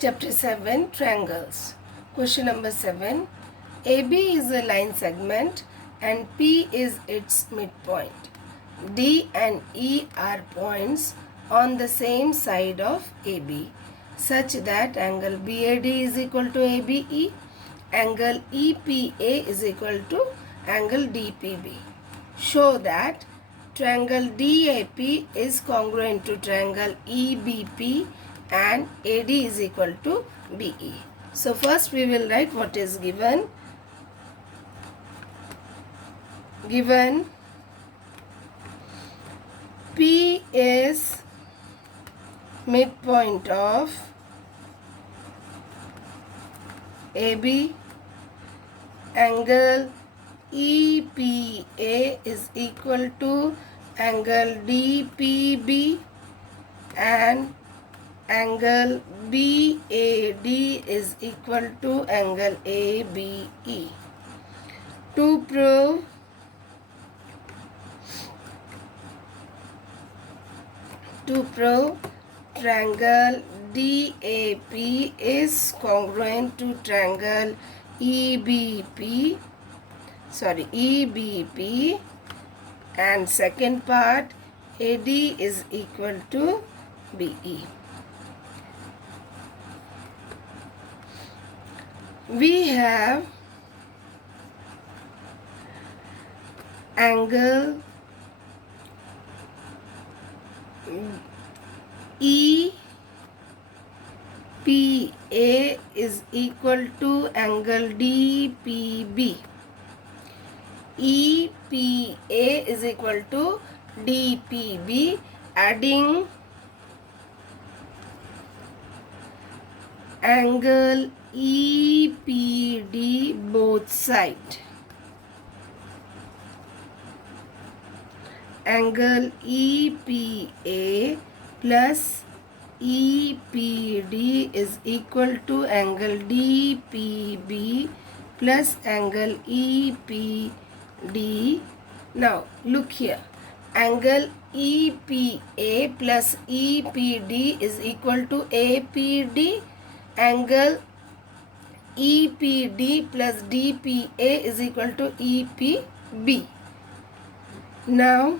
Chapter 7 Triangles. Question number 7. AB is a line segment and P is its midpoint. D and E are points on the same side of AB such that angle BAD is equal to ABE, angle EPA is equal to angle DPB. Show that triangle DAP is congruent to triangle EBP and AD is equal to BE. So first we will write what is given. Given P is midpoint of AB, angle EPA is equal to angle DPB and angle BAD is equal to angle ABE. To prove triangle DAP is congruent to triangle EBP and second part AD is equal to BE. We have angle EPA is equal to angle DPB. EPA is equal to DPB, adding angle EPD both sides. Angle EPA plus EPD is equal to angle DPB plus angle EPD. Now look here, angle EPA plus EPD is equal to APD, angle EPD plus DPA is equal to EPB. Now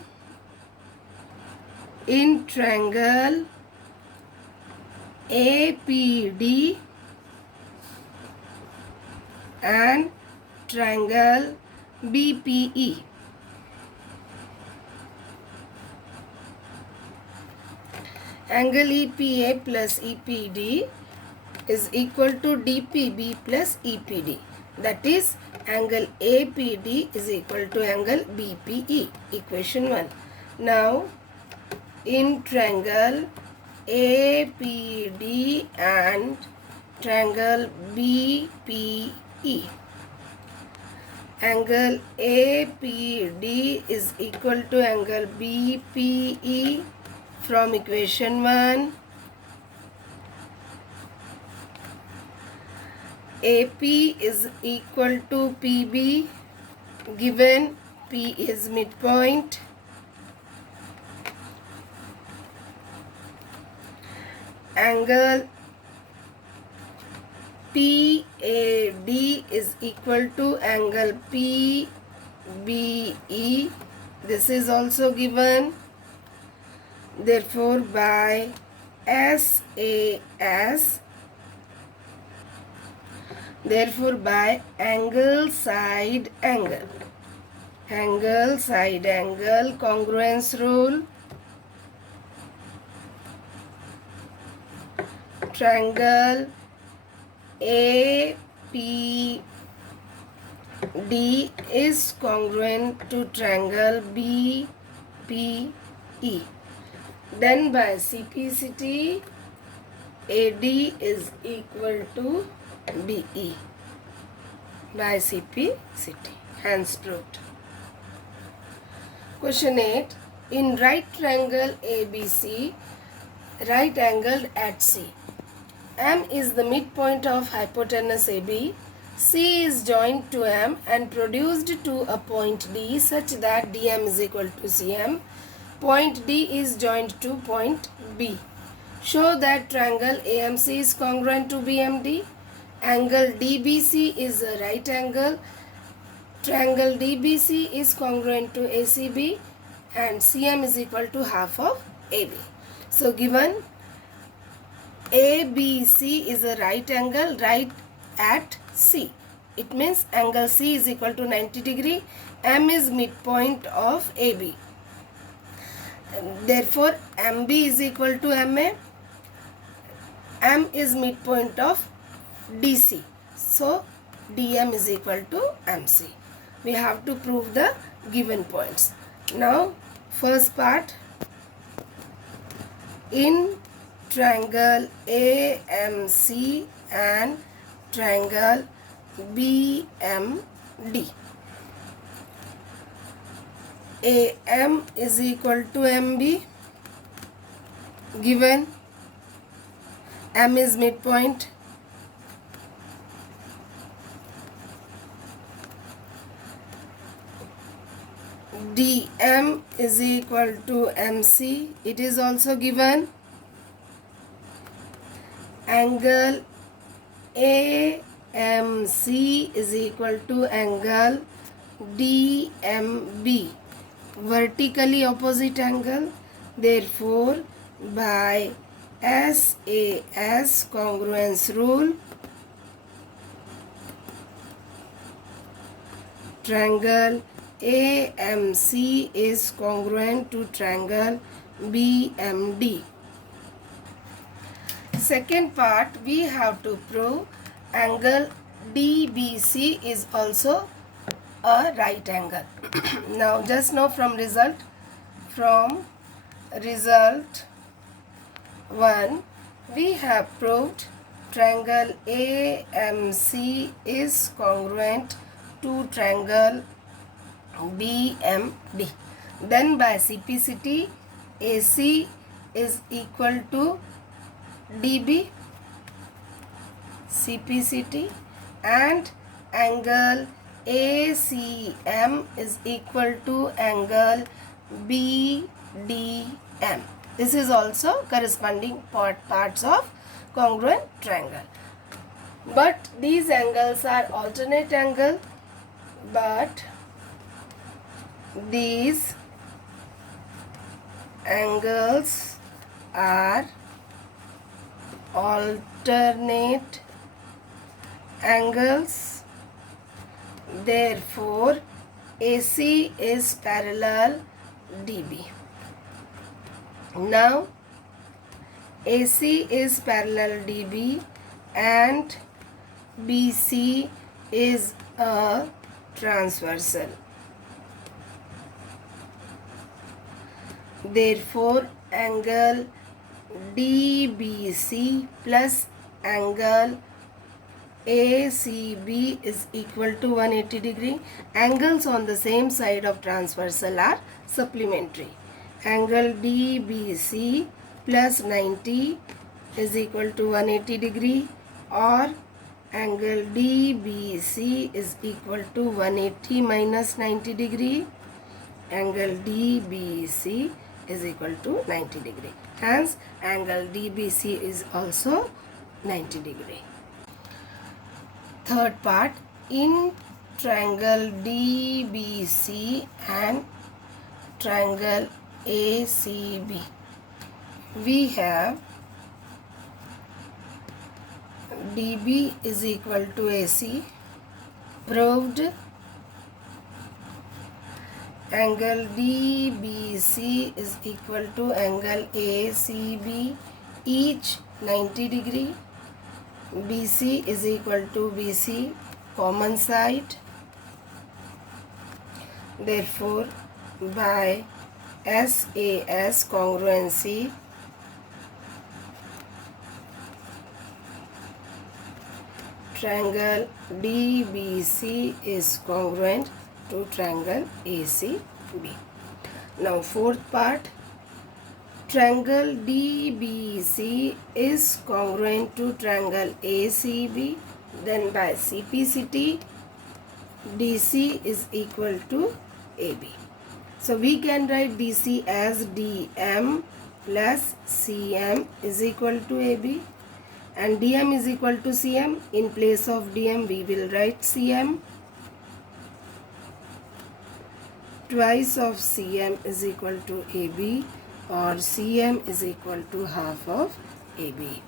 in triangle APD and triangle BPE, angle EPA plus EPD is equal to DPB plus EPD, that is angle APD is equal to angle BPE, equation 1. Now in triangle APD and triangle BPE, angle APD is equal to angle BPE from equation 1. AP is equal to PB, given P is midpoint. Angle PAD is equal to angle PBE. This is also given. Therefore, by angle side angle congruence rule, triangle APD is congruent to triangle BPE. Then by CPCT, AD is equal to BE by CPCT. Hence proved. Question 8. In right triangle ABC, right angled at C, M is the midpoint of hypotenuse AB. C is joined to M and produced to a point D such that DM is equal to CM. Point D is joined to point B. Show that triangle AMC is congruent to BMD. Angle DBC is a right angle. Triangle DBC is congruent to ACB and CM is equal to half of AB. So given ABC is a right angle right at C. It means angle C is equal to 90 degree. M is midpoint of AB. Therefore, MB is equal to MA. M is midpoint of DC. So, DM is equal to MC. We have to prove the given points. Now, first part. In triangle AMC and triangle BMD, AM is equal to MB, given M is midpoint, DM is equal to MC, it is also given. Angle AMC is equal to angle DMB, vertically opposite angle. Therefore, by SAS congruence rule, triangle AMC is congruent to triangle BMD. Second part, we have to prove angle DBC is also a right angle. Now just know from result 1, we have proved triangle AMC is congruent to triangle BMD. Then by CPCT, AC is equal to DB, CPCT, and angle ACM is equal to angle BDM. This is also corresponding parts of congruent triangle. But these angles are alternate angle, but these angles are alternate angles. Therefore, AC is parallel DB. Now, AC is parallel DB and BC is a transversal. Therefore, angle DBC plus angle ACB is equal to 180 degree. Angles on the same side of transversal are supplementary. Angle DBC plus 90 is equal to 180 degree, or angle DBC is equal to 180 minus 90 degree. Angle DBC is equal to 90 degree. Hence, angle DBC is also 90 degree. Third part, in triangle DBC and triangle ACB, we have DB is equal to AC, proved. Angle DBC is equal to angle ACB, each 90 degree. BC is equal to BC, common side. Therefore, by SAS congruency, triangle DBC is congruent to triangle ACB. Now fourth part, triangle DBC is congruent to triangle ACB. Then by CPCT, DC is equal to AB. So we can write DC as DM plus CM is equal to AB, and DM is equal to CM. In place of DM we will write CM. Twice of CM is equal to AB, or CM is equal to half of AB.